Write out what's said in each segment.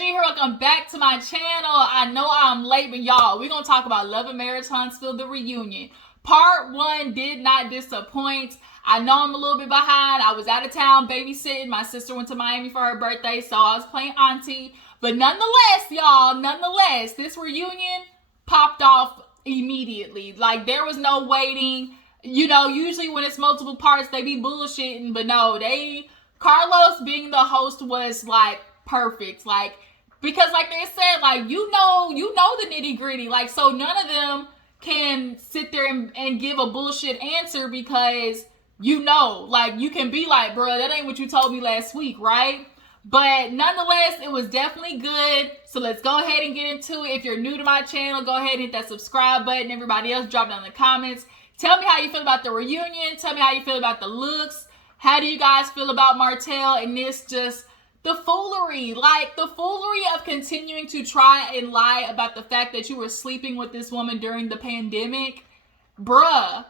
G here. Welcome back to my channel. I know I'm late, but y'all, we're going to talk about Love and Marriage Huntsville, the reunion. Part 1 did not disappoint. I know I'm a little bit behind. I was out of town babysitting. My sister went to Miami for her birthday, so I was playing auntie. But nonetheless, y'all, this reunion popped off immediately. Like, there was no waiting. You know, usually when it's multiple parts, they be bullshitting. But no, Carlos being the host was, like, perfect. Like, because like they said, like, you know the nitty gritty. Like, so none of them can sit there and give a bullshit answer because like, you can be like, bro, that ain't what you told me last week, right? But nonetheless, it was definitely good. So let's go ahead and get into it. If you're new to my channel, go ahead and hit that subscribe button. Everybody else, drop down in the comments. Tell me how you feel about the reunion. Tell me how you feel about the looks. How do you guys feel about Martell and this the foolery, like the foolery of continuing to try and lie about the fact that you were sleeping with this woman during the pandemic? Bruh,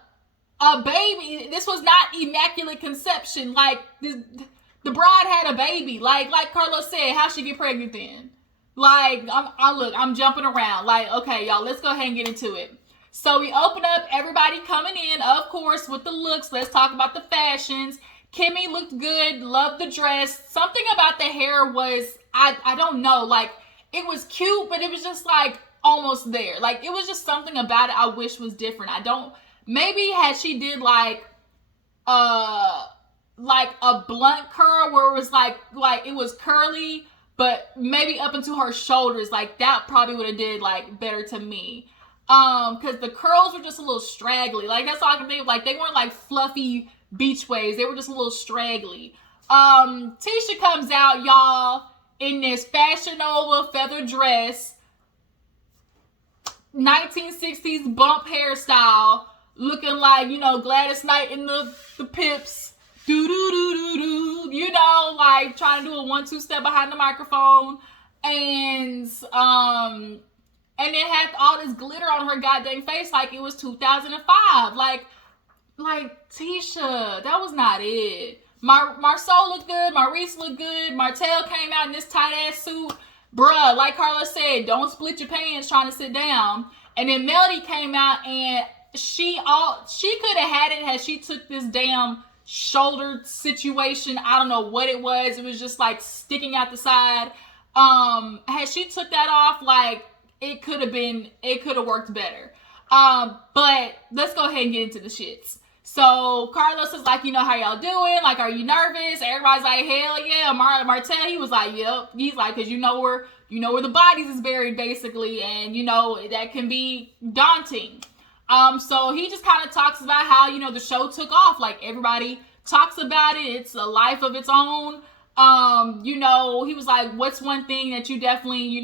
a baby. This was not immaculate conception. Like, the bride had a baby. Like Carlos said, how'd she get pregnant then? Like, I'm jumping around. Like, okay, y'all, let's go ahead and get into it. So we open up, everybody coming in, of course, with the looks. Let's talk about the fashions. Kimmy looked good, loved the dress. Something about the hair was, I don't know, like, it was cute, but it was just, like, almost there. Like, it was just something about it I wish was different. Maybe had she did, like a blunt curl where it was, like it was curly, but maybe up into her shoulders, like, that probably would have did, like, better to me. Because the curls were just a little straggly. Like, that's all I can think of. Like, they weren't, like, fluffy beach waves. They were just a little straggly. Tisha comes out, y'all, in this Fashion Nova feather dress, 1960s bump hairstyle, looking like, Gladys Knight in the Pips, like trying to do a 1-2 step behind the microphone, and then had all this glitter on her goddamn face like it was 2005. Like, Tisha, that was not it. Marceau looked good. Maurice looked good. Martell came out in this tight-ass suit. Bruh, like Carla said, don't split your pants trying to sit down. And then Melody came out, and she could have had it had she took this damn shoulder situation. I don't know what it was. It was just, like, sticking out the side. Had she took that off, like, it could have worked better. But let's go ahead and get into the shits. So Carlos is like, how y'all doing? Like, are you nervous? Everybody's like, hell yeah. Martell, he was like, yep. He's like, cause you know where the bodies is buried, basically, and that can be daunting. So he just kind of talks about how, the show took off. Like, everybody talks about it. It's a life of its own. He was like, what's one thing that you definitely,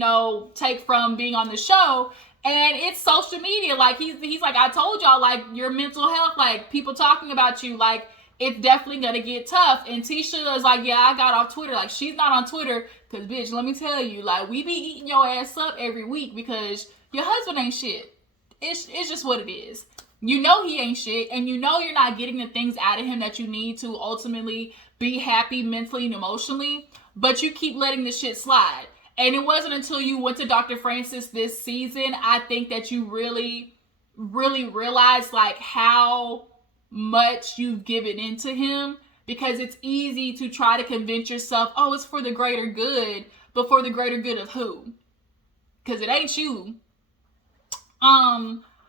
take from being on the show? And it's social media. Like, he's like, I told y'all, like, your mental health, like, people talking about you, like, it's definitely gonna get tough. And Tisha is like, yeah, I got off Twitter. Like, she's not on Twitter, because, bitch, let me tell you, like, we be eating your ass up every week because your husband ain't shit. It's just what it is. He ain't shit, and you're not getting the things out of him that you need to ultimately be happy mentally and emotionally, but you keep letting the shit slide. And it wasn't until you went to Dr. Francis this season, I think, that you really, really realized, like, how much you've given into him, because it's easy to try to convince yourself, oh, it's for the greater good, but for the greater good of who? Because it ain't you.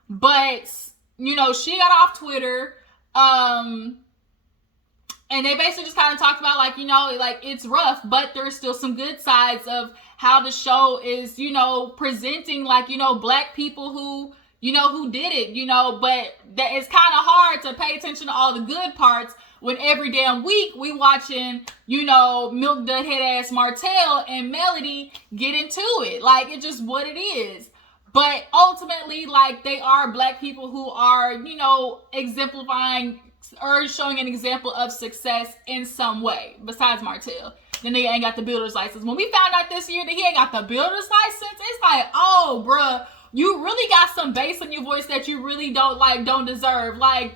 But, she got off Twitter, and they basically just kind of talked about, like, like, it's rough, but there's still some good sides of how the show is, presenting, like, black people who did it, but that it's kind of hard to pay attention to all the good parts when every damn week we watching, milk dud head ass Martell and Melody get into it. Like, it's just what it is. But ultimately, like, they are black people who are, exemplifying or showing an example of success in some way, besides Martell. Then they ain't got the builder's license. When we found out this year that he ain't got the builder's license, it's like, oh, bruh, you really got some bass in your voice that you really don't deserve. Like,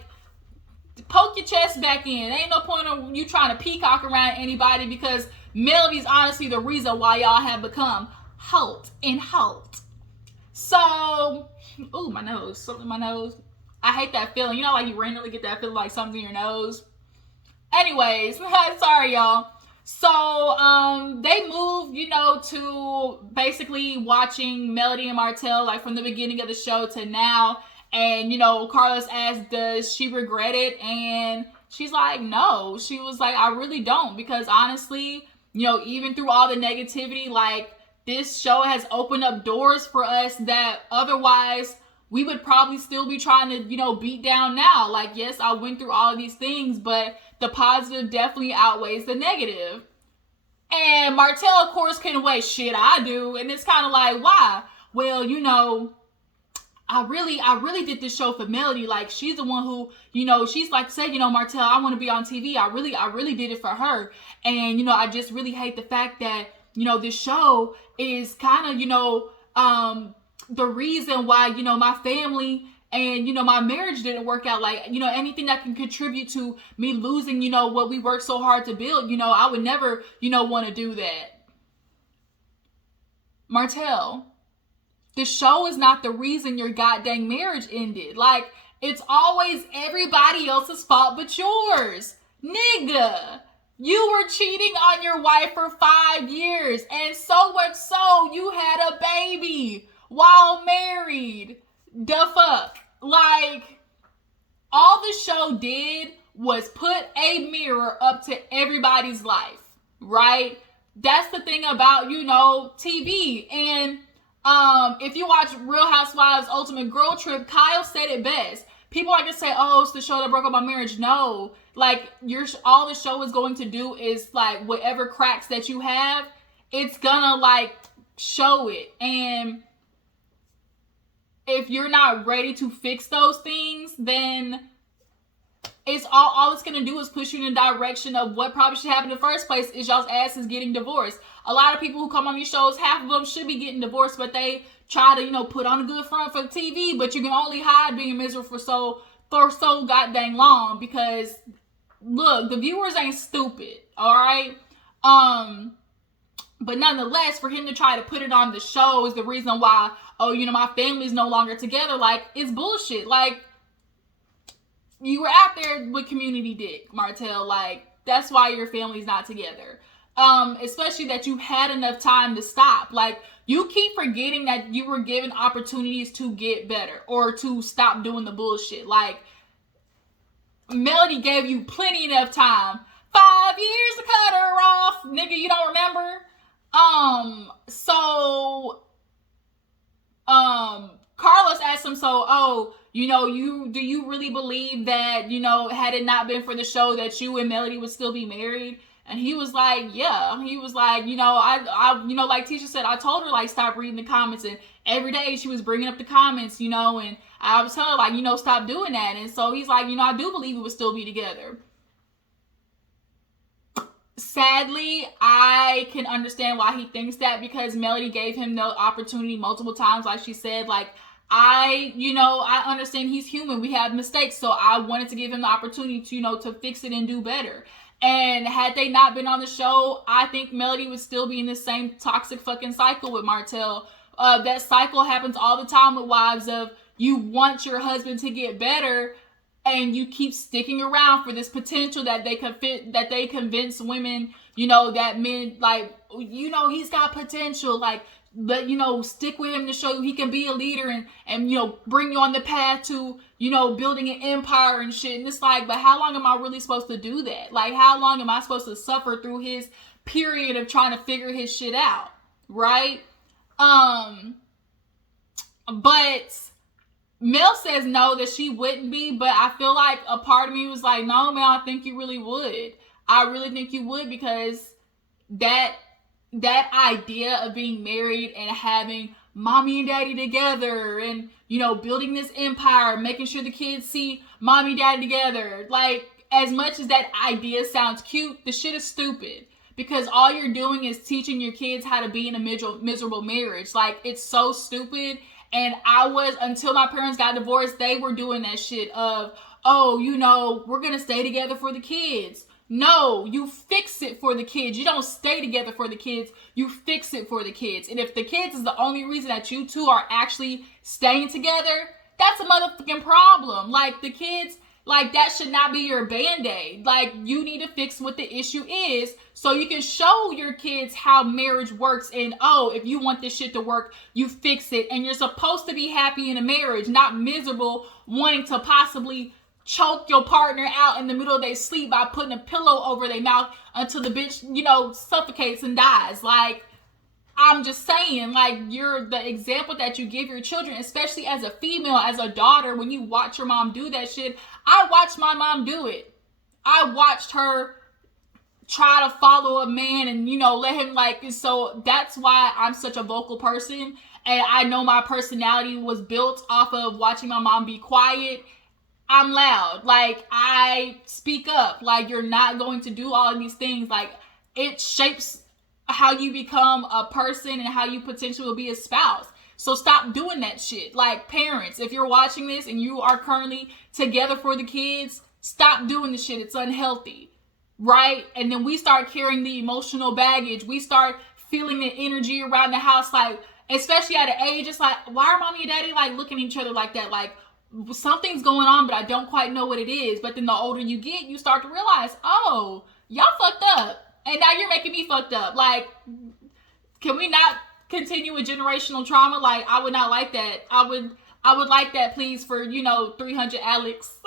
poke your chest back in. Ain't no point of you trying to peacock around anybody, because Melody's honestly the reason why y'all have become halt and halt. So, ooh, my nose, something in my nose. I hate that feeling. You know, like you randomly get that feeling like something in your nose. Anyways, sorry y'all. So they moved, you know, to basically watching Melody and Martell like from the beginning of the show to now. And, you know, Carlos asked, does she regret it? And she's like, no. She was like, I really don't. Because honestly, you know, even through all the negativity, like, this show has opened up doors for us that otherwise we would probably still be trying to, you know, beat down now. Like, yes, I went through all of these things, but the positive definitely outweighs the negative. And Martell, of course, can wait. Shit, I do. And it's kind of like, why? Well, you know, I really did this show for Melody. Like, she's the one who, you know, she's like, say, you know, Martell, I want to be on TV. I really did it for her. And, you know, I just really hate the fact that, you know, this show is kind of, you know, the reason why, you know, my family and, you know, my marriage didn't work out. Like, you know, anything that can contribute to me losing, you know, what we worked so hard to build, you know, I would never, you know, want to do that. Martell, the show is not the reason your goddamn marriage ended. Like, it's always everybody else's fault but yours. Nigga, you were cheating on your wife for 5 years. And so much so, you had a baby while married. The fuck? Like, all the show did was put a mirror up to everybody's life, right? That's the thing about, you know, TV. And if you watch Real Housewives Ultimate Girl Trip, Kyle said it best. People like to say, oh, it's the show that broke up my marriage. No, like, all the show is going to do is, like, whatever cracks that you have, it's gonna, like, show it. And if you're not ready to fix those things, then it's all it's gonna do is push you in the direction of what probably should happen in the first place, is y'all's asses getting divorced. A lot of people who come on these shows, half of them should be getting divorced, but they try to, you know, put on a good front for TV, but you can only hide being miserable for so goddamn long, because look, the viewers ain't stupid, all right? But nonetheless, for him to try to put it on the show is the reason why, oh, you know, my family's no longer together. Like, it's bullshit. Like, you were out there with community dick, Martell. Like, that's why your family's not together. Especially that you had enough time to stop. Like, you keep forgetting that you were given opportunities to get better or to stop doing the bullshit. Like, Melody gave you plenty enough time. 5 years to cut her off. Nigga, you don't remember? Carlos asked him, so, you know, do you really believe that, you know, had it not been for the show that you and Melody would still be married? And he was like, yeah. He was like, you know, I you know, like Tisha said, I told her, like, stop reading the comments. And every day she was bringing up the comments, you know, and I was telling her, like, you know, stop doing that. And so he's like, you know, I do believe we would still be together. Sadly, I can understand why he thinks that, because Melody gave him the opportunity multiple times. Like she said, like, I understand he's human. We have mistakes. So I wanted to give him the opportunity to, you know, to fix it and do better. And had they not been on the show, I think Melody would still be in the same toxic fucking cycle with Martell. That cycle happens all the time with wives of, you want your husband to get better, and you keep sticking around for this potential that they convince women, you know, that men, like, you know, he's got potential, like, but, you know, stick with him to show you he can be a leader and, you know, bring you on the path to, you know, building an empire and shit. And it's like, but how long am I really supposed to do that? Like, how long am I supposed to suffer through his period of trying to figure his shit out? Right? But Mel says no, that she wouldn't be, but I feel like a part of me was like, no, Mel, I think you really would. I really think you would, because that idea of being married and having mommy and daddy together and, you know, building this empire, making sure the kids see mommy and daddy together, like, as much as that idea sounds cute, the shit is stupid, because all you're doing is teaching your kids how to be in a miserable marriage. Like, it's so stupid. And until my parents got divorced, they were doing that shit of, oh, you know, we're going to stay together for the kids. No, you fix it for the kids. You don't stay together for the kids. You fix it for the kids. And if the kids is the only reason that you two are actually staying together, that's a motherfucking problem. Like, the kids, like, that should not be your band-aid. Like, you need to fix what the issue is so you can show your kids how marriage works. And, oh, if you want this shit to work, you fix it. And you're supposed to be happy in a marriage, not miserable, wanting to possibly choke your partner out in the middle of their sleep by putting a pillow over their mouth until the bitch, you know, suffocates and dies. Like, I'm just saying, like, you're the example that you give your children, especially as a female, as a daughter. When you watch your mom do that shit, I watched my mom do it. I watched her try to follow a man and, you know, let him, like, and so that's why I'm such a vocal person. And I know my personality was built off of watching my mom be quiet. I'm loud. Like, I speak up. Like, you're not going to do all of these things. Like, it shapes how you become a person and how you potentially will be a spouse. So stop doing that shit. Like, parents, if you're watching this and you are currently together for the kids, stop doing the shit. It's unhealthy, right? And then we start carrying the emotional baggage. We start feeling the energy around the house. Like, especially at an age, it's like, why are mommy and daddy like looking at each other like that? Like, something's going on, but I don't quite know what it is. But then the older you get, you start to realize, oh, y'all fucked up. And now you're making me fucked up. Like, can we not continue with generational trauma? Like, I would not like that. I would like that, please, for, you know, 300 Alex.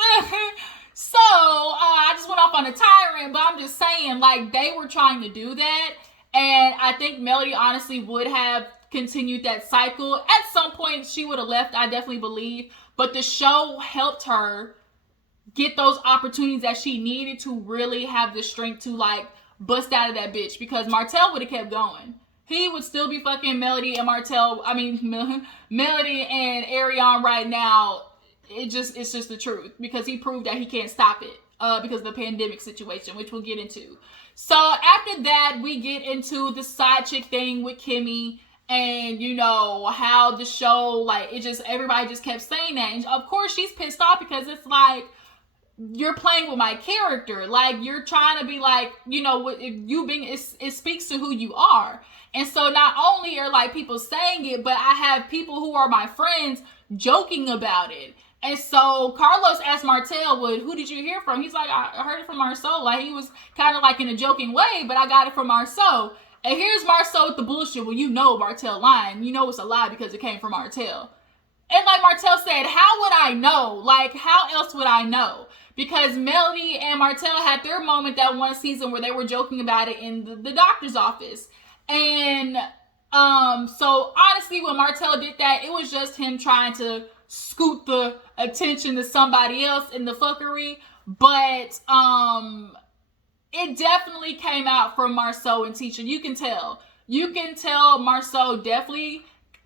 So, I just went off on a tyrant, but I'm just saying, like, they were trying to do that. And I think Melody honestly would have continued that cycle. At some point, she would have left, I definitely believe. But the show helped her get those opportunities that she needed to really have the strength to, like, bust out of that bitch. Because Martell would have kept going. He would still be fucking Melody and Melody and Ariane right now. It's just the truth. Because he proved that he can't stop it. Because of the pandemic situation, which we'll get into. So after that, we get into the side chick thing with Kimmy. And, you know, how the show, like, it just, everybody just kept saying that. And of course, she's pissed off because it's like, you're playing with my character. Like, you're trying to be like, you know, if you being, it speaks to who you are. And so not only are, like, people saying it, but I have people who are my friends joking about it. And so Carlos asked Martell, well, who did you hear from? He's like, I heard it from Marceau. Like, he was kind of like in a joking way, but I got it from Marceau. And here's Marceau with the bullshit. Well, you know Martell lying. You know it's a lie because it came from Martell. And like Martell said, how would I know? Like, how else would I know? Because Melody and Martell had their moment that one season where they were joking about it in the doctor's office. And so honestly, when Martell did that, it was just him trying to scoot the attention to somebody else in the fuckery. But it definitely came out from Marceau and Tisha. You can tell. You can tell Marceau definitely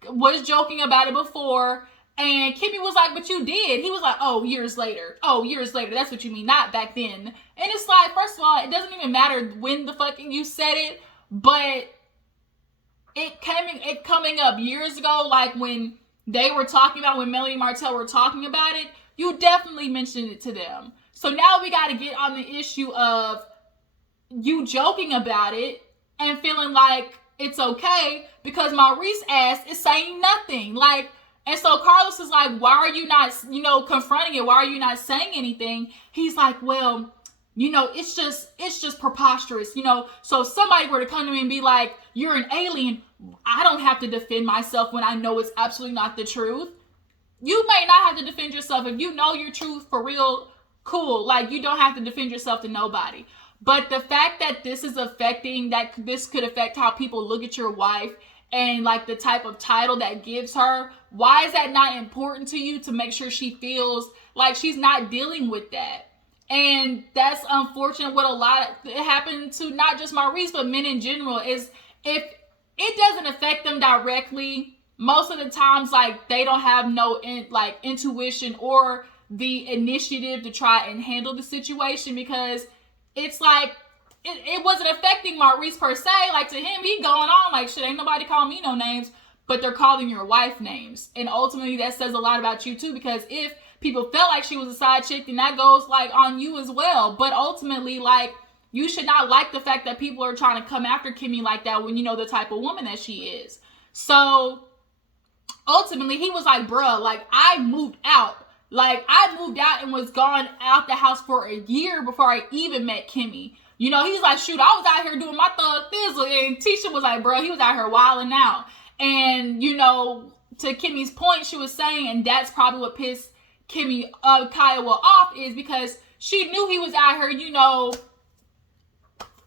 was joking about it before. And Kimmy was like, but you did. He was like, oh, years later. Oh, years later. That's what you mean. Not back then. And it's like, first of all, it doesn't even matter when the fucking you said it. But it coming up years ago, like when they were talking about, when Melody and Martell were talking about it, you definitely mentioned it to them. So now we got to get on the issue of you joking about it and feeling like it's okay because Maurice's ass is saying nothing. Like, and so Carlos is like, why are you not, you know, confronting it? Why are you not saying anything? He's like, well, you know, it's just preposterous, you know. So if somebody were to come to me and be like, you're an alien, I don't have to defend myself when I know it's absolutely not the truth. You may not have to defend yourself. If you know your truth for real, cool. Like, you don't have to defend yourself to nobody. But the fact that this is affecting, that this could affect how people look at your wife and like the type of title that gives her, why is that not important to you to make sure she feels like she's not dealing with that? And that's unfortunate. What a lot it happened to not just Maurice, but men in general, is if it doesn't affect them directly, most of the times, like, they don't have no intuition or the initiative to try and handle the situation, because it's like, it wasn't affecting Maurice per se. Like, to him, he going on like, shit, ain't nobody calling me no names, but they're calling your wife names. And ultimately, that says a lot about you too, because if people felt like she was a side chick, then that goes like on you as well. But ultimately, like, you should not like the fact that people are trying to come after Kimmy like that when you know the type of woman that she is. So ultimately he was like, bruh, like I moved out. Like I moved out and was gone out the house for a year before I even met Kimmy. You know, he's like, shoot, I was out here doing my thug thizzle. And Tisha was like, bro, he was out here wilding out. And, you know, to Kimmy's point, she was saying, and that's probably what pissed Kiowa off, is because she knew he was out here, you know,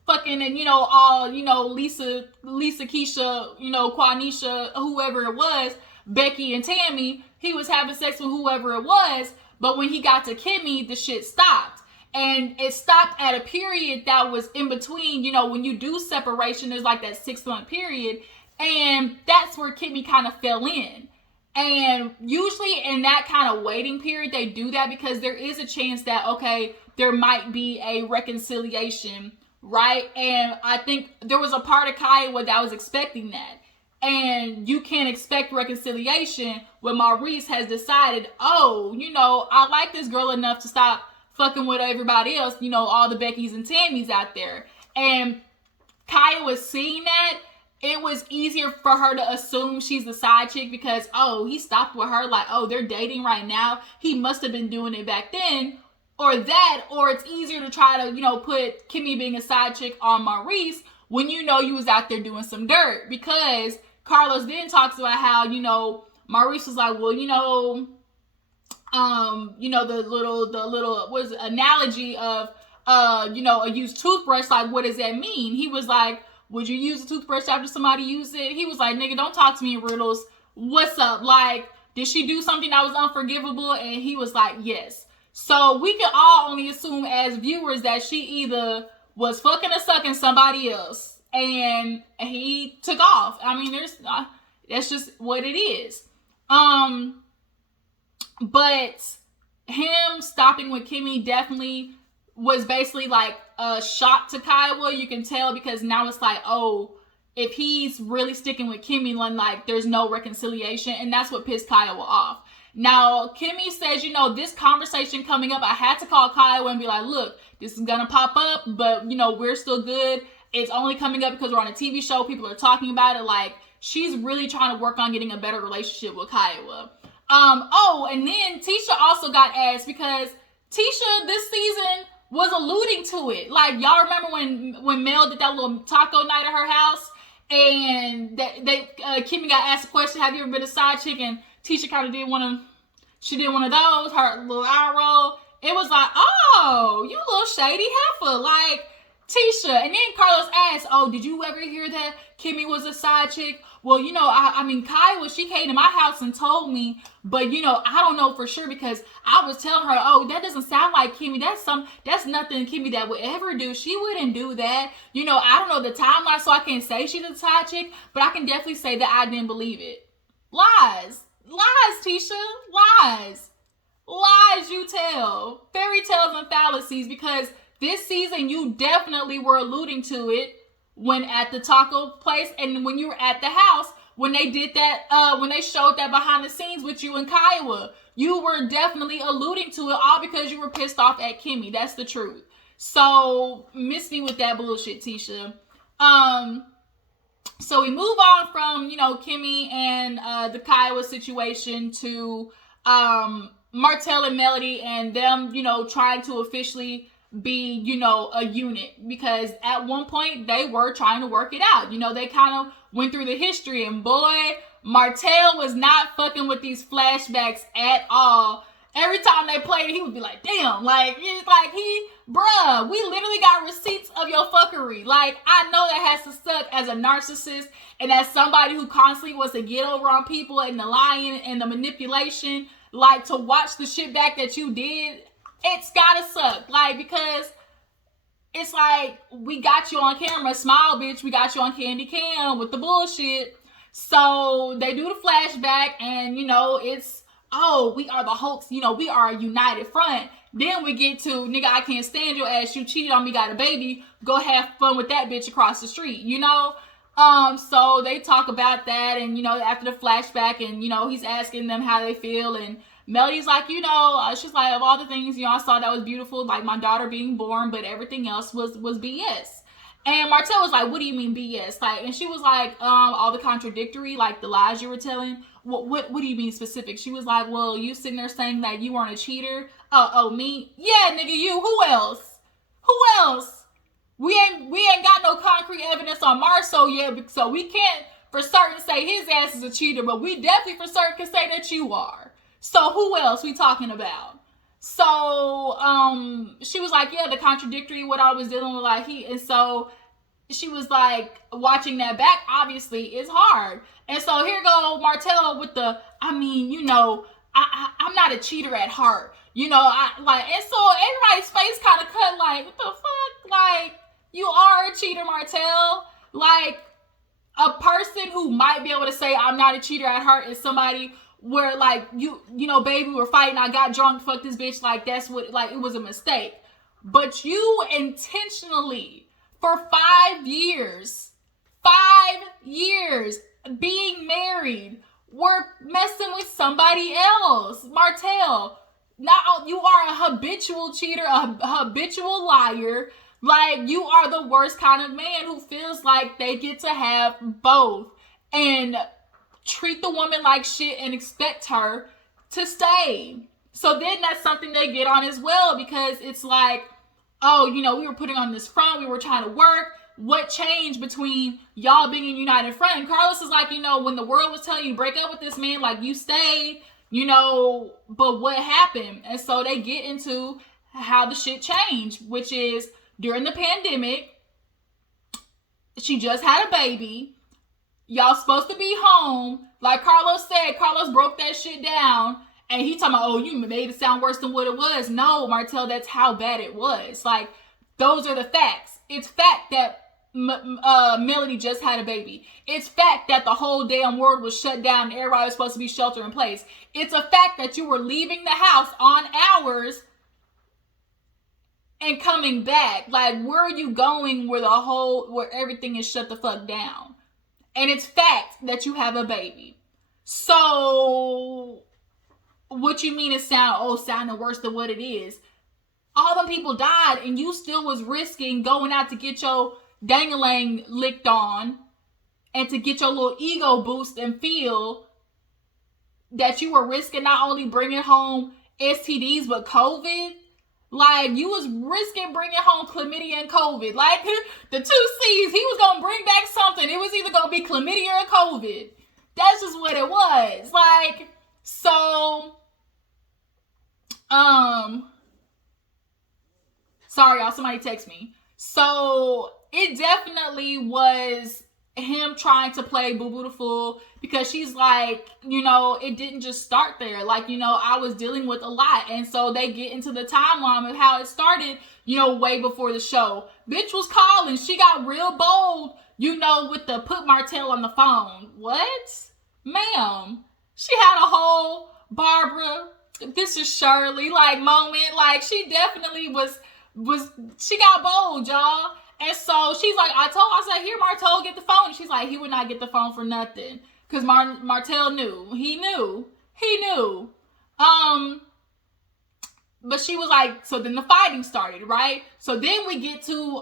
fucking, and, you know, all, you know, Lisa, Keisha, you know, Quanisha, whoever it was, Becky and Tammy, he was having sex with whoever it was. But when he got to Kimmy, the shit stopped. And it stopped at a period that was in between, you know, when you do separation, there's like that 6-month period. And that's where Kimmy kind of fell in. And usually in that kind of waiting period, they do that because there is a chance that, okay, there might be a reconciliation, right? And I think there was a part of Kiowa that was expecting that. And you can't expect reconciliation when Maurice has decided, oh, you know, I like this girl enough to stop fucking with everybody else, you know, all the Beckys and Tammys out there. And Kaya was seeing that. It was easier for her to assume she's the side chick because, oh, he stopped with her, like, oh, they're dating right now. He must have been doing it back then. Or that, or it's easier to try to, you know, put Kimmy being a side chick on Maurice when you know you was out there doing some dirt. Because Carlos then talks about how, you know, Maurice was like, well, you know, the little was analogy of you know, a used toothbrush, like what does that mean? He was like, would you use a toothbrush after somebody used it? He was like, nigga, don't talk to me in riddles. What's up? Like, did she do something that was unforgivable? And he was like, yes. So we can all only assume as viewers that she either was fucking or sucking somebody else and he took off. I mean, that's just what it is. But him stopping with Kimmy definitely was basically like a shock to Kiowa. You can tell because now it's like, oh, if he's really sticking with Kimmy, then like there's no reconciliation. And that's what pissed Kiowa off. Now, Kimmy says, you know, this conversation coming up, I had to call Kiowa and be like, look, this is going to pop up, but, you know, we're still good. It's only coming up because we're on a TV show. People are talking about it. Like, she's really trying to work on getting a better relationship with Kiowa. Oh, and then Tisha also got asked because Tisha this season was alluding to it. Like, y'all remember when Mel did that little taco night at her house and Kimmy got asked a question, have you ever been a side chick? And Tisha kind of did one of those, her little eye roll. It was like, oh, you little shady heifer, like Tisha. And then Carlos asked, oh, did you ever hear that Kimmy was a side chick? Well, you know, I mean, Kiowa, she came to my house and told me, but, you know, I don't know for sure because I was telling her, oh, that doesn't sound like Kimmy. That's nothing Kimmy that would ever do. She wouldn't do that. You know, I don't know the timeline, so I can't say she's a side chick, but I can definitely say that I didn't believe it. Lies, Tisha, lies you tell. Fairy tales and fallacies, because this season you definitely were alluding to it when at the taco place and when you were at the house, when they did that, when they showed that behind the scenes with you and Kiowa, you were definitely alluding to it all because you were pissed off at Kimmy. That's the truth. So miss me with that bullshit, Tisha. So we move on from, you know, Kimmy and the Kiowa situation to Martell and Melody and them, you know, trying to officially be, you know, a unit, because at one point they were trying to work it out. You know, they kind of went through the history, and boy, Martell was not fucking with these flashbacks at all. Every time they played it, he would be like, damn, like, it's like bruh, we literally got receipts of your fuckery. Like, I know that has to suck as a narcissist and as somebody who constantly wants to get over on people and the lying and the manipulation, like, to watch the shit back that you did. It's gotta suck, like, because it's like, we got you on camera, smile, bitch, we got you on candy cam with the bullshit. So they do the flashback, and, you know, it's, oh, we are the Hulks, you know, we are a united front. Then we get to, nigga, I can't stand your ass, you cheated on me, got a baby, go have fun with that bitch across the street, you know? So they talk about that, and, you know, after the flashback, and, you know, he's asking them how they feel, and Melody's like, she's like, of all the things, I saw that was beautiful, like my daughter being born, but everything else was BS. And Martell was like, what do you mean BS? Like, and she was like, all the contradictory, like the lies you were telling. What do you mean specific? She was like, well, you sitting there saying that you weren't a cheater. Oh, me? Yeah, nigga, you. Who else? Who else? We ain't got no concrete evidence on Marceau yet, so we can't for certain say his ass is a cheater, but we definitely for certain can say that you are. So who else we talking about? So she was like, yeah, the contradictory, what I was dealing with, like and so she was like, watching that back obviously is hard. And so here go Martell with the, I'm not a cheater at heart. And so everybody's face kind of cut, like, what the fuck? Like, you are a cheater, Martell. Like, a person who might be able to say I'm not a cheater at heart is somebody where, like, baby, we're fighting, I got drunk, fuck this bitch, like, that's what, like, it was a mistake. But you intentionally, for 5 years, being married, were messing with somebody else. Martell, now you are a habitual cheater, a habitual liar. Like, you are the worst kind of man who feels like they get to have both and treat the woman like shit and expect her to stay. So then that's something they get on as well, because it's like, oh, we were putting on this front, we were trying to work. What changed between y'all being a united front? And Carlos is like, when the world was telling you break up with this man, like, you stayed, but what happened? And so they get into how the shit changed, which is during the pandemic, she just had a baby. Y'all supposed to be home. Like Carlos said, Carlos broke that shit down. And he talking about, oh, you made it sound worse than what it was. No, Martell, that's how bad it was. Like, those are the facts. It's fact that Melody just had a baby. It's fact that the whole damn world was shut down and everybody was supposed to be shelter in place. It's a fact that you were leaving the house on hours and coming back. Like, where are you going where everything is shut the fuck down? And it's fact that you have a baby. So what you mean it sounding worse than what it is? All them people died and you still was risking going out to get your dang-a-lang licked on and to get your little ego boost and feel that you were risking not only bringing home STDs but COVID. Like, you was risking bringing home chlamydia and COVID. Like, the 2 C's, he was going to bring back something. It was either going to be chlamydia or COVID. That's just what it was. Like, so, sorry, y'all, somebody text me. So, it definitely was him trying to play Boo Boo the Fool, because she's like, it didn't just start there. Like, I was dealing with a lot. And so they get into the timeline of how it started, way before the show. Bitch was calling. She got real bold, with the put Martell on the phone. What? Ma'am. She had a whole Barbara, this is Shirley, like, moment. Like, she definitely was she got bold, y'all. And so she's like, I said, here, Martell, get the phone. And she's like, he would not get the phone for nothing. Because Martell knew. He knew. But she was like, so then the fighting started, right? So then we get to,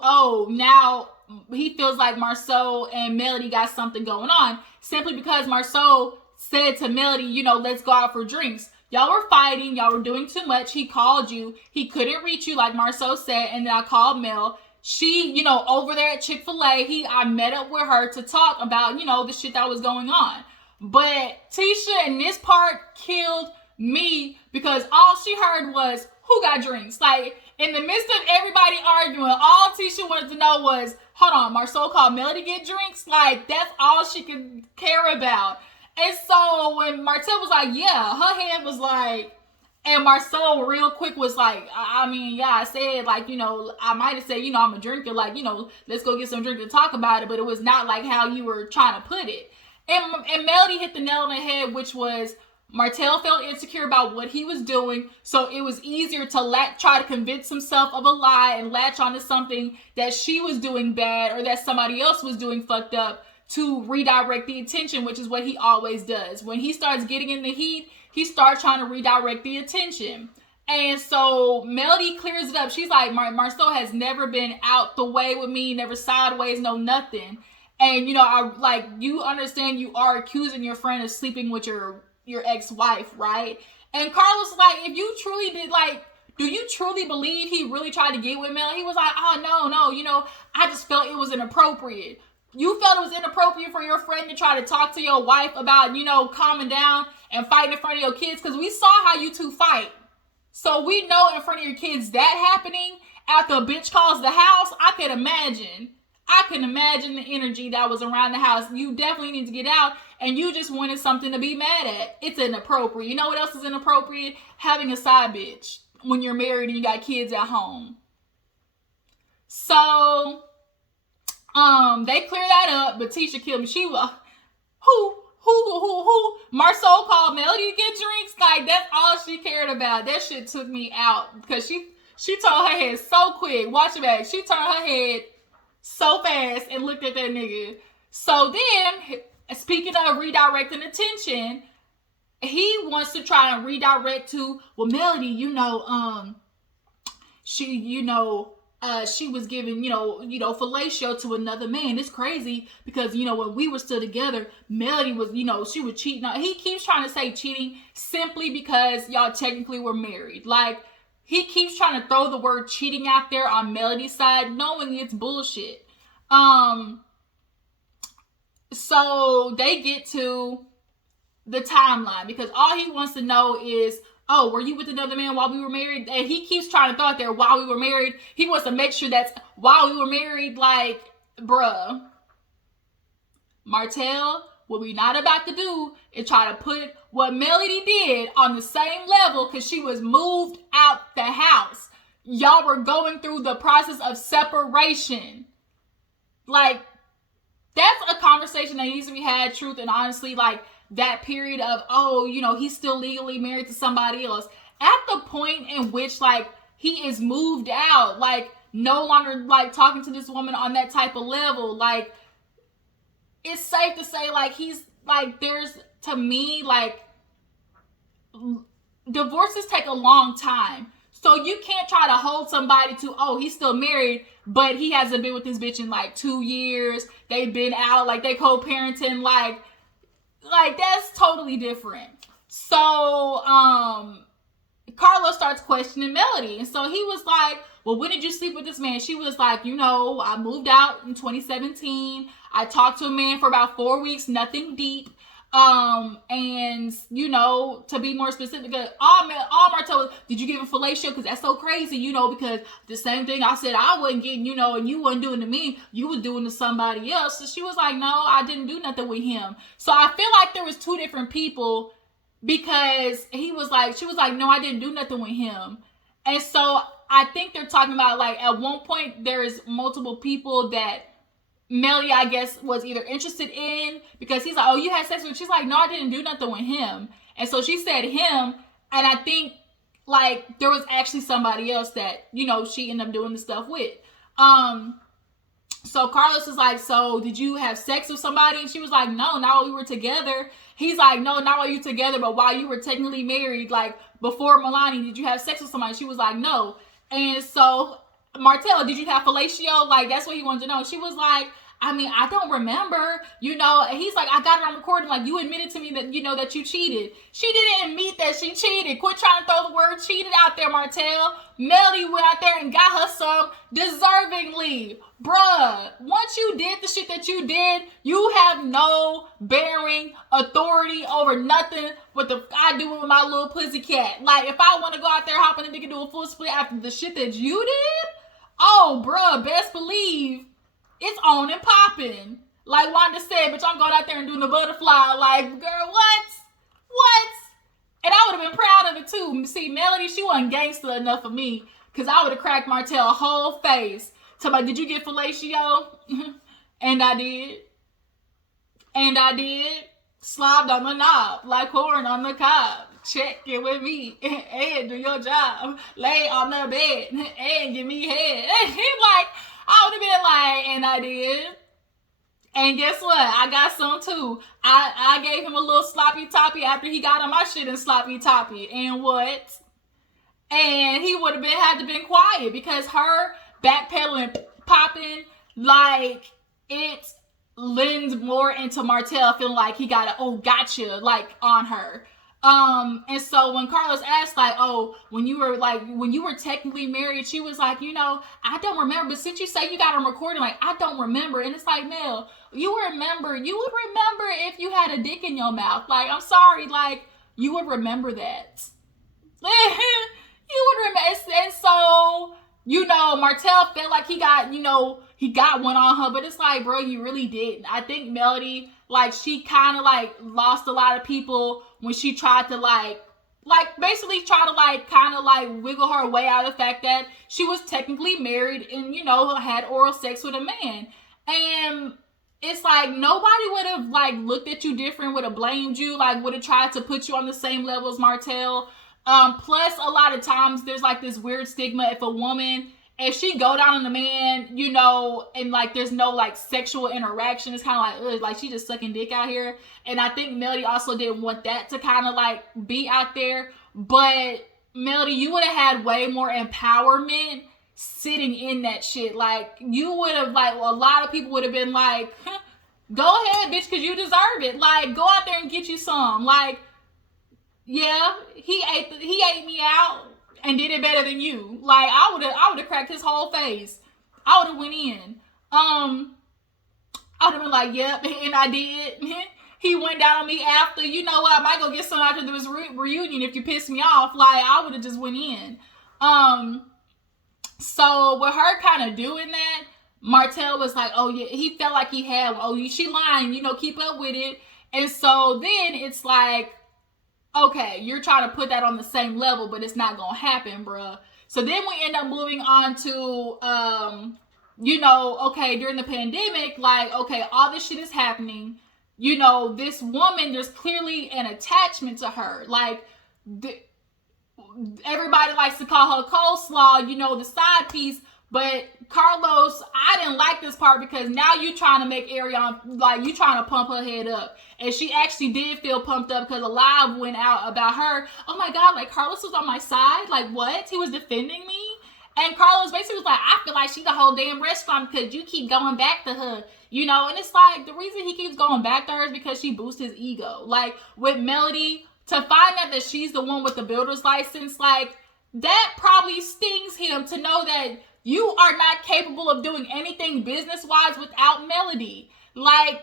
now he feels like Marceau and Melody got something going on. Simply because Marceau said to Melody, let's go out for drinks. Y'all were fighting. Y'all were doing too much. He called you. He couldn't reach you, like Marceau said. And then I called Mel. She, over there at Chick-fil-A, I met up with her to talk about, the shit that was going on. But Tisha in this part killed me, because all she heard was, who got drinks? Like, in the midst of everybody arguing, all Tisha wanted to know was, hold on, Marceau called Melody get drinks? Like, that's all she could care about. And so when Martell was like, yeah, her hand was like, and Marceau real quick was like, I said, like, I might have said, I'm a drinker, like, let's go get some drink to talk about it, but it was not like how you were trying to put it. And Melody hit the nail on the head, which was Martell felt insecure about what he was doing, so it was easier to try to convince himself of a lie and latch onto something that she was doing bad or that somebody else was doing fucked up to redirect the attention, which is what he always does. When he starts getting in the heat, he starts trying to redirect the attention. And so Melody clears it up. She's like, Marcel has never been out the way with me, never sideways, no nothing. And, you know, I like, you understand you are accusing your friend of sleeping with your ex-wife, right? And Carlos like, if you truly did, like, do you truly believe he really tried to get with Melody? He was like, oh, no, you know, I just felt it was inappropriate. You felt it was inappropriate for your friend to try to talk to your wife about, you know, calming down and fighting in front of your kids, because we saw how you two fight. So we know in front of your kids that happening after a bitch calls the house. I can imagine the energy that was around the house. You definitely need to get out, and you just wanted something to be mad at. It's inappropriate. You know what else is inappropriate? Having a side bitch when you're married and you got kids at home. So, they clear that up, but Tisha killed me. She was, who? Marcel called Melody to get drinks. Like, that's all she cared about. That shit took me out, because she turned her head so quick. Watch it back. She turned her head so fast and looked at that nigga. So then, speaking of redirecting attention, he wants to try and redirect to, well, Melody, you know, she was giving, you know, fellatio to another man. It's crazy because, you know, when we were still together, Melody was, you know, she was cheating. He keeps trying to say cheating simply because y'all technically were married. Like, he keeps trying to throw the word cheating out there on Melody's side, knowing it's bullshit. So they get to the timeline, because all he wants to know is, oh, were you with another man while we were married? And he keeps trying to throw out there while we were married. He wants to make sure that's while we were married. Like, bruh, Martell, what we not about to do is try to put what Melody did on the same level, because she was moved out the house. Y'all were going through the process of separation. Like, that's a conversation that needs to be had, truth and honestly. Like, that period of, oh, you know, he's still legally married to somebody else. At the point in which, like, he is moved out, like, no longer, like, talking to this woman on that type of level, like, it's safe to say, like, he's, like, there's, to me, like, divorces take a long time. So you can't try to hold somebody to, oh, he's still married, but he hasn't been with this bitch in, like, 2 years. They've been out, like, they co-parenting, like, that's totally different. So, Carlos starts questioning Melody. And so he was like, well, when did you sleep with this man? She was like, you know, I moved out in 2017. I talked to a man for about 4 weeks, nothing deep. And, you know, to be more specific, all Martell, did you give him fellatio? Because that's so crazy, you know, because the same thing I said I wasn't getting, you know, and you wasn't doing to me, you was doing to somebody else. So she was like, no, I didn't do nothing with him. So I feel like there was two different people, because she was like, no, I didn't do nothing with him. And so I think they're talking about, like, at one point there's multiple people that Melody, I guess, was either interested in, because he's like, oh, you had sex with him? She's like, no, I didn't do nothing with him. And so she said him, and I think, like, there was actually somebody else that, you know, she ended up doing the stuff with. So Carlos was like, so did you have sex with somebody? And she was like, no, not while we were together. He's like, no, not while you were together, but while you were technically married, like, before Milani, did you have sex with somebody? She was like, no. And so, Martell, did you have fellatio? Like, that's what he wanted to know. She was like, I mean, I don't remember, you know. And he's like, I got it on recording. Like, you admitted to me that, you know, that you cheated. She didn't admit that she cheated. Quit trying to throw the word cheated out there, Martell. Melody went out there and got her some deservingly. Bruh, once you did the shit that you did, you have no bearing, authority over nothing what the I do with my little pussycat. Like, if I want to go out there, hop in a nigga, do a full split after the shit that you did, oh, bruh, best believe it's on and popping. Like Wanda said, bitch, I'm going out there and doing the butterfly. Like, girl, what? And I would have been proud of it too. See, Melody, she wasn't gangster enough for me, because I would have cracked Martell a whole face. Tell me, did you get fellatio? And I did. Slobbed on the knob like corn on the cob. Check it with me and do your job. Lay on the bed and give me head. And like, I would have been like, and I did. And guess what? I got some too. I gave him a little sloppy toppy after he got on my shit in sloppy toppy. And what? And he would have had to been quiet because her backpedaling, popping, like, it lends more into Martell feeling like he got a gotcha like on her. And so when Carlos asked, like, oh, when you were technically married, she was like, I don't remember. But since you say you got him recording, like, I don't remember. And it's like, Mel, you would remember if you had a dick in your mouth. Like, I'm sorry, like, you would remember that. You would remember. And so, Martell felt like he got one on her, but it's like, bro, you really didn't. I think Melody, like, she kind of like lost a lot of people when she tried to basically try to kind of wiggle her way out of the fact that she was technically married and, had oral sex with a man. And it's like, nobody would have looked at you different, would have blamed you, would have tried to put you on the same level as Martell. Plus, a lot of times there's this weird stigma if a woman, if she go down on the man, and there's no sexual interaction, it's kind of like she just sucking dick out here. And I think Melody also didn't want that to kind of be out there. But Melody, you would have had way more empowerment sitting in that shit. You would have a lot of people would have been like, go ahead, bitch, because you deserve it. Go out there and get you some. Yeah, he ate me out and did it better than you. I would have cracked his whole face. I would have went in. I would have been like, yep, and I did. He went down on me after. You know what? I might go get some after this reunion if you piss me off. I would have just went in. So with her kind of doing that, Martell was like, oh yeah, he felt like he had, she lying, keep up with it. And so then it's like, okay, you're trying to put that on the same level, but it's not gonna happen, bruh. So then we end up moving on to, okay, during the pandemic, okay, all this shit is happening. This woman, there's clearly an attachment to her. Everybody likes to call her coleslaw, the side piece. But Carlos, I didn't like this part because now you trying to make Ariana, you trying to pump her head up. And she actually did feel pumped up because a live went out about her. Oh my God, Carlos was on my side? What? He was defending me? And Carlos basically was like, I feel like she's the whole damn restaurant because you keep going back to her. And it's the reason he keeps going back to her is because she boosts his ego. With Melody, to find out that she's the one with the builder's license, that probably stings him to know that you are not capable of doing anything business-wise without Melody.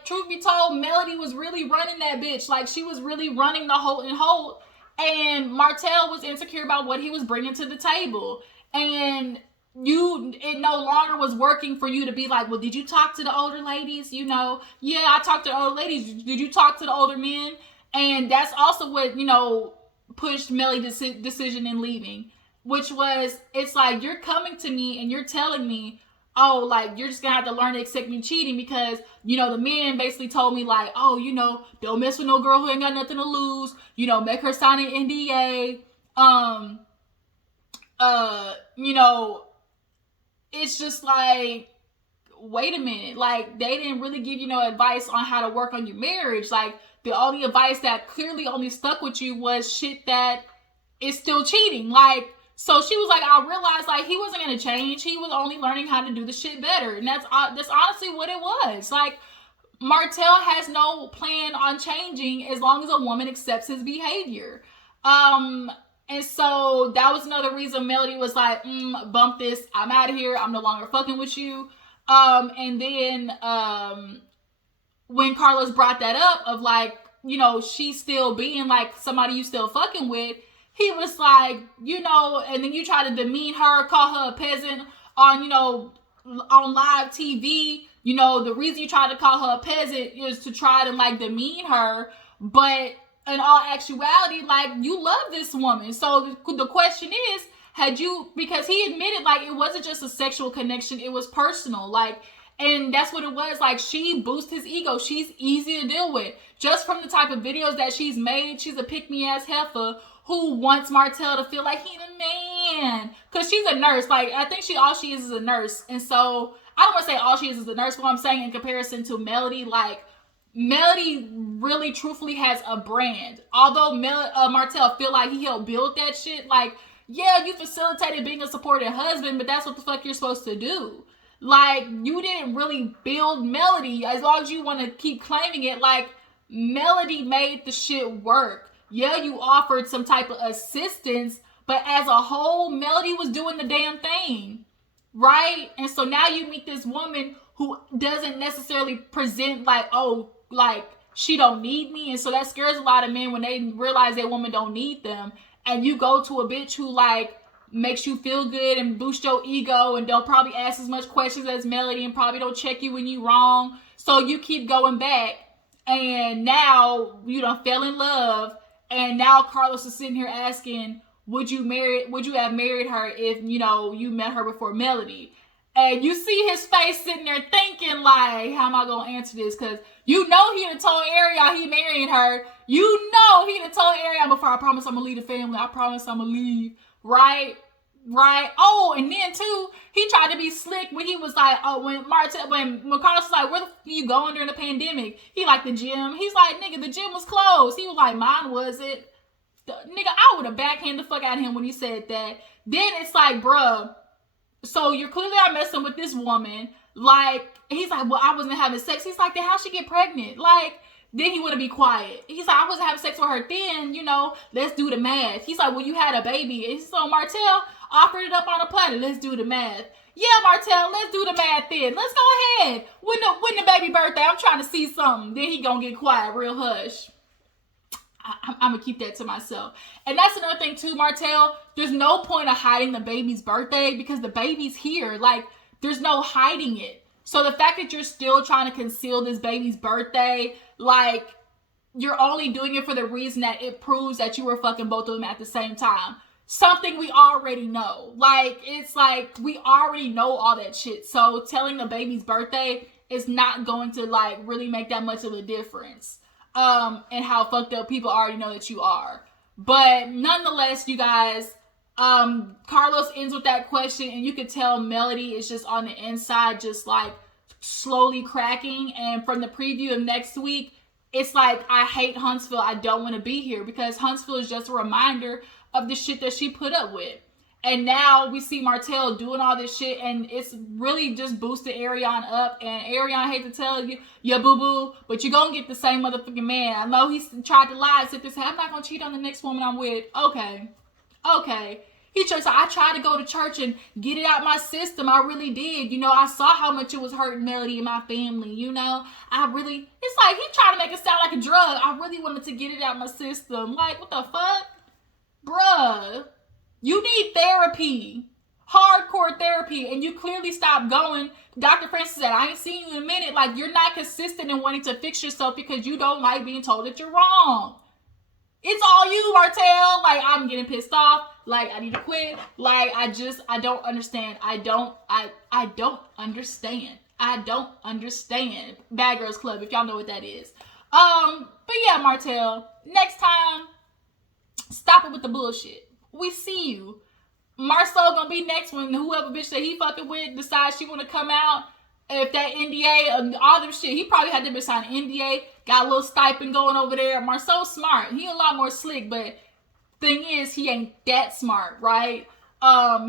Truth be told, Melody was really running that bitch. She was really running the whole and whole. And Martell was insecure about what he was bringing to the table. And it no longer was working for you to be like, well, did you talk to the older ladies? Yeah, I talked to the older ladies. Did you talk to the older men? And that's also what, pushed Melody's decision in leaving. Which was, it's you're coming to me and you're telling me, oh, you're just gonna have to learn to accept me cheating because, the men basically told me don't mess with no girl who ain't got nothing to lose, make her sign an NDA. It's just wait a minute, they didn't really give you no advice on how to work on your marriage. The only advice that clearly only stuck with you was shit that is still cheating. So she was I realized he wasn't going to change. He was only learning how to do the shit better. And that's honestly what it was. Martell has no plan on changing as long as a woman accepts his behavior. And so that was another reason Melody was bump this. I'm out of here. I'm no longer fucking with you. And then when Carlos brought that up of she's still being somebody you still fucking with, he was and then you try to demean her, call her a peasant on, on live TV. The reason you try to call her a peasant is to try to demean her. But in all actuality, you love this woman. So the question is, because he admitted it wasn't just a sexual connection, it was personal. And that's what it was. She boosts his ego. She's easy to deal with. Just from the type of videos that she's made, she's a pick-me-ass heifer who wants Martell to feel like he's a man. Because she's a nurse. I think all she is a nurse. And so I don't want to say all she is a nurse, but I'm saying in comparison to Melody, like, Melody really truthfully has a brand. Although Martell feel like he helped build that shit, like, yeah, you facilitated being a supportive husband, but that's what the fuck you're supposed to do. Like, you didn't really build Melody. As long as you want to keep claiming it, like, Melody made the shit work. Yeah, you offered some type of assistance, but as a whole, Melody was doing the damn thing, right? And so now you meet this woman who doesn't necessarily present like, oh, like, she don't need me. And so that scares a lot of men when they realize that woman don't need them. And you go to a bitch who, like, makes you feel good and boost your ego and don't probably ask as much questions as Melody and probably don't check you when you wrong. So you keep going back. And now you done fell in love. And now Carlos is sitting here asking, would you have married her if, you know, you met her before Melody? And you see his face sitting there thinking, like, how am I going to answer this? Because you know he done told Ariel he married her. You know he done told Ariel before, I promise I'm going to leave the family. I promise I'm going to leave. Right? Oh, and then, too, he tried to be slick when he was like, oh, when Carlos was like, where the fuck are you going during the pandemic? He like the gym. He's like, nigga, the gym was closed. He was like, mine wasn't. Nigga, I would have backhanded the fuck out of him when he said that. Then it's like, bruh, so you're clearly not messing with this woman. Like, he's like, well, I wasn't having sex. He's like, then how'd she get pregnant? Like, then he want to be quiet. He's like, I wasn't having sex with her then, you know, let's do the math. He's like, well, you had a baby. And so Martell offered it up on a platter. Let's do the math. Yeah, Martell, let's do the math then. Let's go ahead. When the baby birthday, I'm trying to see something. Then he gonna get quiet, real hush. I'm gonna keep that to myself. And that's another thing too, Martell. There's no point of hiding the baby's birthday because the baby's here. Like, there's no hiding it. So the fact that you're still trying to conceal this baby's birthday, like, you're only doing it for the reason that it proves that you were fucking both of them at the same time. Something we already know. Like, it's like, we already know all that shit. So telling the baby's birthday is not going to, like, really make that much of a difference. And how fucked up people already know that you are. But nonetheless, you guys, Carlos ends with that question, and you could tell Melody is just on the inside, just like slowly cracking. And from the preview of next week, it's like, I hate Huntsville. I don't want to be here, because Huntsville is just a reminder of the shit that she put up with. And now we see Martell doing all this shit, and it's really just boosted Arion up. And Arion, I hate to tell you, yeah, boo-boo, but you're going to get the same motherfucking man. I know he tried to lie and sit there and say, I'm not going to cheat on the next woman I'm with. Okay. He said, I tried to go to church and get it out my system. I really did. You know, I saw how much it was hurting Melody and my family. You know, it's like he tried to make it sound like a drug. I really wanted to get it out my system. Like, what the fuck? Bruh. You need therapy, hardcore therapy, and you clearly stopped going. Dr. Francis said, I ain't seen you in a minute. Like, you're not consistent in wanting to fix yourself because you don't like being told that you're wrong. It's all you, Martell. Like, I'm getting pissed off. Like, I need to quit. Like, I don't understand. I don't understand. I don't understand. Bad Girls Club, if y'all know what that is. But yeah, Martell, next time, stop it with the bullshit. We see you. Marcel gonna be next when whoever bitch that he fucking with decides she want to come out. If that NDA, all them shit, he probably had to be sign an NDA. Got a little stipend going over there. Marcel's smart. He a lot more slick, but thing is, he ain't that smart, right?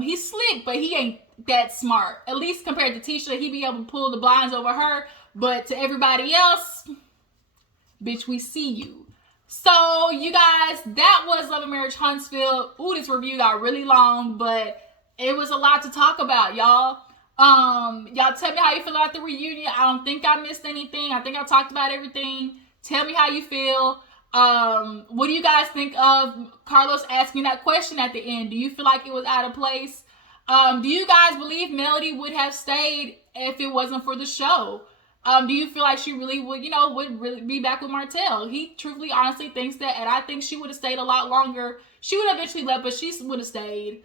He's slick, but he ain't that smart. At least compared to Tisha, he be able to pull the blinds over her. But to everybody else, bitch, we see you. So, you guys, that was Love and Marriage Huntsville. Ooh, this review got really long, but it was a lot to talk about, y'all. Y'all tell me how you feel about the reunion. I don't think I missed anything. I think I talked about everything. Tell me how you feel. What do you guys think of Carlos asking that question at the end? Do you feel like it was out of place? Do you guys believe Melody would have stayed if it wasn't for the show? Do you feel like she really would, would really be back with Martell? He truthfully, honestly thinks that, and I think she would have stayed a lot longer. She would have eventually left, but she would have stayed.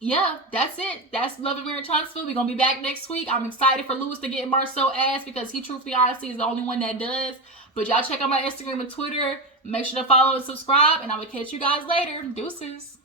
Yeah, that's it. That's Love and Marriage Huntsville. We're going to be back next week. I'm excited for Louis to get Marcel ass because he truthfully, honestly is the only one that does. But y'all check out my Instagram and Twitter. Make sure to follow and subscribe, and I will catch you guys later. Deuces.